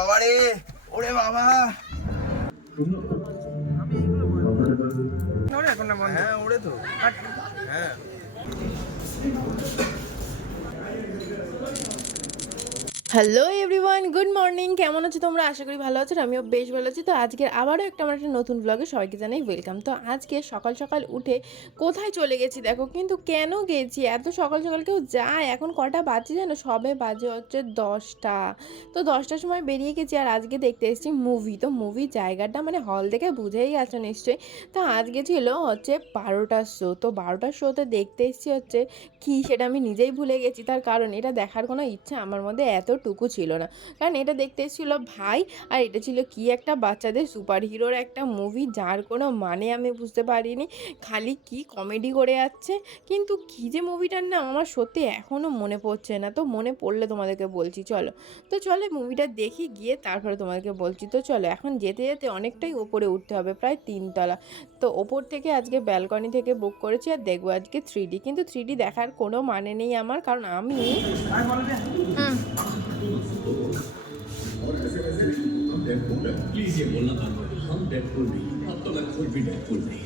বাবা রে ওরে বাবা। ওরে এখন না হ্যাঁ ওরে তো। হ্যাঁ। হ্যালো এভরিওয়ান গুড মর্নিং কেমন আছো তোমরা? আশা করি ভালো আছো, আমিও বেশ ভালো আছি। তো আজকের আবারও একটা আমার একটা নতুন ব্লগে সবাইকে জানাই ওয়েলকাম তো আজকে সকাল সকাল উঠে কোথায় চলে গেছি দেখো, কিন্তু কেন গেছি? এত সকাল সকাল কেউ যায়? এখন কটা বাজে জানো? সবে বাজে হচ্ছে দশটা। তো দশটার সময় বেরিয়ে গেছি আর আজকে দেখতে এসেছি মুভি তো মুভি জায়গাটা মানে হল থেকে বুঝেই গেছো নিশ্চয়ই? তো আজকে ছিল হচ্ছে বারোটার শো তো বারোটার শোতে দেখতে এসেছি হচ্ছে কি সেটা আমি নিজেই ভুলে গেছি। তার কারণ এটা দেখার কোনো ইচ্ছা আমার মধ্যে এতটুকু ছিল না। কারণ এটা দেখতে এসেছিল ভাই আর এটা ছিল কি একটা বাচ্চাদের সুপার হিরোর একটা মুভি যার কোনো মানে আমি বুঝতে পারিনি। খালি কি কমেডি করে যাচ্ছে কিন্তু কী যে মুভিটার নাম আমার সত্যি এখনও মনে পড়ছে না। তো মনে পড়লে তোমাদেরকে বলছি চলো। তো চলো মুভিটা দেখি গিয়ে তারপরে তোমাদেরকে বলছি। তো চলো এখন যেতে যেতে অনেকটাই ওপরে উঠতে হবে প্রায় তিনতলা। তো ওপর থেকে আজকে ব্যালকনি থেকে বুক করেছি আর দেখব আজকে থ্রি কিন্তু থ্রি দেখার কোনো মানে নেই আমার কারণ আমি डेडपूल है। प्लीज़ ये बोलना बंद करो हम डेडपूल नहीं अब तो मैं खुद भी डेडपूल नहीं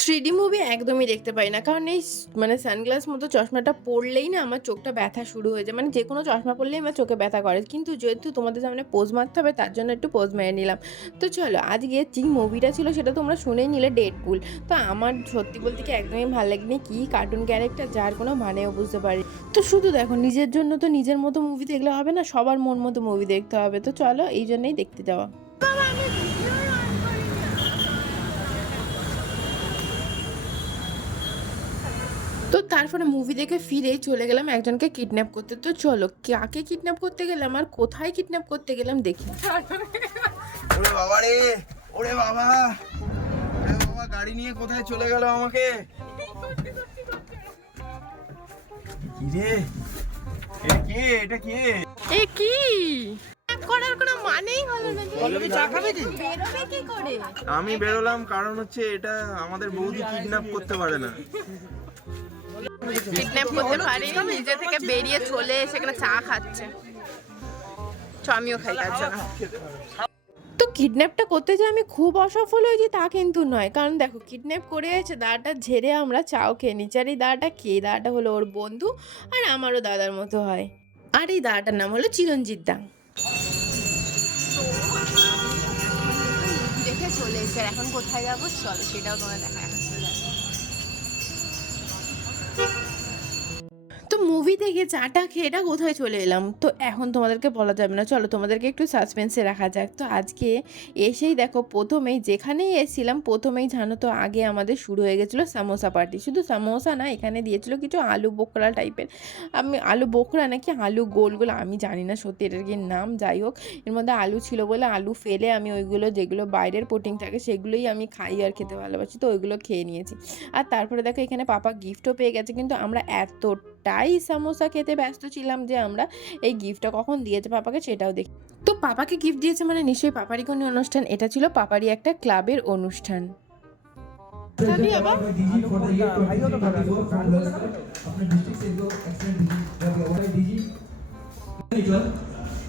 থ্রি মুভি একদমই দেখতে পাই না। কারণ এই মানে সানগ্লাস মতো চশমাটা পরলেই না আমার চোখটা ব্যথা শুরু হয়ে যায়। মানে যে কোনো চশমা পরলেই আমার চোখে ব্যথা করে। কিন্তু যেহেতু তোমাদের সামনে পোজ মারতে হবে, তার জন্য একটু পোজ মেরে নিলাম। তো চলো, আজকে যে মুভিটা ছিল সেটা তোমরা শুনেই নিলে ডেড পুল তো আমার সত্যি বলতে কি একদমই ভালো লাগেনি। কি কার্টুন ক্যারেক্টার যার কোনো মানেও বুঝতে পারি তো শুধু দেখো, নিজের জন্য তো নিজের মতো মুভি দেখলে হবে না, সবার মন মতো মুভি দেখতে হবে। তো চলো, এই জন্যই দেখতে যাওয়া। তো তারপরে মুভি দেখে ফিরেই চলে গেলাম একজনকে কিডন্যাপ করতে। তো চলো কাকে কিডন্যাপ করতে গেলাম আর কোথায় কিডন্যাপ করতে গেলাম দেখি। ওরে বাবা রে ওরে বাবা। ওরে বাবা গাড়ি নিয়ে কোথায় চলে গেল আমাকে? কি রে? এটা কে? এটা কে? এ কি? করার কোনো মানেই হলো না। পল্লবী চা খাবে কি? বেরোবে কি করে? আমি বেরোলাম কারণ হচ্ছে এটা আমাদের বৌদি কিডন্যাপ করতে পারে না। কিডন্যাপ করতে পারি নিজে থেকে বেরিয়ে চলে সেখানে চা খাচ্ছে। চ আমিও খাই তার জন্য। তো কিডন্যাপটা করতে যে আমি খুব অসফল হয়েছি তা কিন্তু নয়। কারণ দেখো কিডন্যাপ করে এসে দাদাটা ঝেড়ে আমরা চাও খেয়ে নিচ্ছি। আর এই দাদাটা কে? দাদাটা হলো ওর বন্ধু আর আমারও দাদার মতো হয়। আর এই দাদাটার নাম হলো চিরঞ্জিত দা। দেখে চলে এসে এখন কোথায় যাব? চলো সেটাও তোমার দেখা মুভি দেখে চাটা খেয়ে এটা কোথায় চলে এলাম? তো এখন তোমাদেরকে বলা যাবে না। চলো তোমাদেরকে একটু সাসপেন্সে রাখা যাক। তো আজকে এসেই দেখো প্রথমেই যেখানেই এসেছিলাম, প্রথমেই জানো তো আগে আমাদের শুরু হয়ে গেছিল সামোসা পার্টি শুধু সামোসা না, এখানে দিয়েছিল কিছু আলু বোকরা টাইপের আমি আলু বোকরা নাকি আলু গোল গোল, আমি জানি না সত্যি এটার কি নাম, যাই হোক। এর মধ্যে আলু ছিল বলে আলু ফেলে আমি ওইগুলো, যেগুলো বাইরের পোটিং থাকে সেগুলোই আমি খাই আর খেতে ভালোবাসি। তো ওইগুলো খেয়ে নিয়েছি। আর তারপরে দেখো এখানে পাপা গিফটও পেয়ে গেছে, কিন্তু আমরা এতটাই সামোসা খেতে ব্যস্ত ছিলাম যে আমরা এই গিফটটা কখন দিয়েছে পাপাকে সেটাও দেখি তো পাপাকে গিফট দিয়েছে মানে নিশ্চয়ই পাপারই কোনো অনুষ্ঠান এটা ছিল পাপারই একটা ক্লাবের অনুষ্ঠান अपने डिस्ट्रिक्ट से जो एक्सीडेंट डीजी डीजी निकला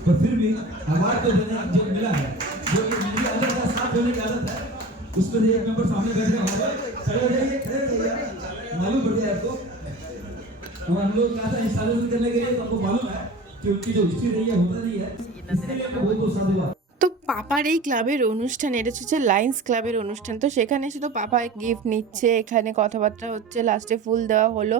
तो फिर भी अवार्ड तो देने जो मिला है जो कि मेरे अंदर का साथ देने की आदत है उसमें से एक मेंबर सामने बैठे हमारे खड़े हो जाइए खड़े हो जाइए मालूम पड़ जाए आपको हम हम लोग कहा था इंस्टॉलेशन करने के लिए तो आपको मालूम है कि उनकी जो हिस्ट्री रही है होता नहीं है इसलिए आपको बहुत बहुत साधुवाद তো পাপার এই ক্লাবের অনুষ্ঠান এটা হচ্ছে লাইন্স ক্লাবের অনুষ্ঠান তো সেখানে এসে তো পাপা গিফট নিচ্ছে এখানে কথাবার্তা হচ্ছে লাস্টে ফুল দেওয়া হলো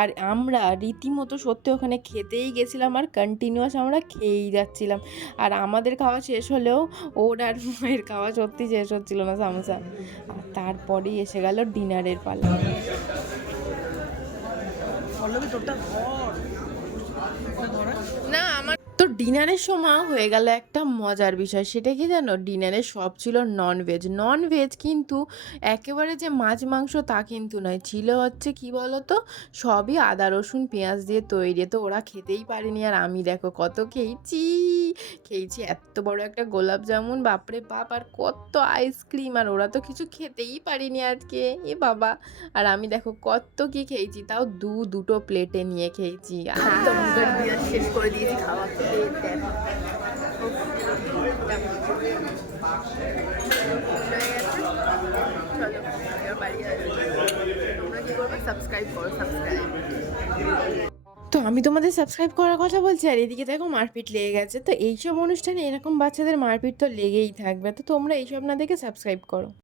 আর আমরা রীতিমতো সত্যি ওখানে খেতেই গেছিলাম আর কন্টিনিউয়াস আমরা খেয়েই যাচ্ছিলাম আর আমাদের খাওয়া শেষ হলেও ওর আর মায়ের খাওয়া সত্যি শেষ হচ্ছিল না সামোসা আর তারপরেই এসে গেল ডিনারের পালা পল্লবী তোরটা না আমার ডিনারের সময় হয়ে গেল একটা মজার বিষয়। সেটা কি জানো? ডিনারে সব ছিল নন ভেজ নন ভেজ কিন্তু একেবারে যে মাছ মাংস তা কিন্তু নয়। ছিল হচ্ছে কি বলতো? সবই আদা রসুন পেঁয়াজ দিয়ে তৈরি। তো ওরা খেতেই পারেনি। আর আমি দেখো কত খেয়েছি। খেয়েছি এত বড় একটা গোলাপ জামুন বাপরে বাপ আর কত আইসক্রিম আর ওরা তো কিছু খেতেই পারিনি আজকে। এ বাবা। আর আমি দেখো কত কি খেয়েছি। তাও দু দুটো প্লেটে নিয়ে খেয়েছি। আর তো মুখের দিয়ে শেষ করে দিয়েছি খাওয়া তো আমি তোমাদের সাবস্ক্রাইব করার কথা বলছি, আর এদিকে দেখো মারপিট লেগে গেছে। তো এইসব অনুষ্ঠানে এরকম বাচ্চাদের মারপিট তো লেগেই থাকবে। তো তোমরা এইসব না দেখে সাবস্ক্রাইব করো।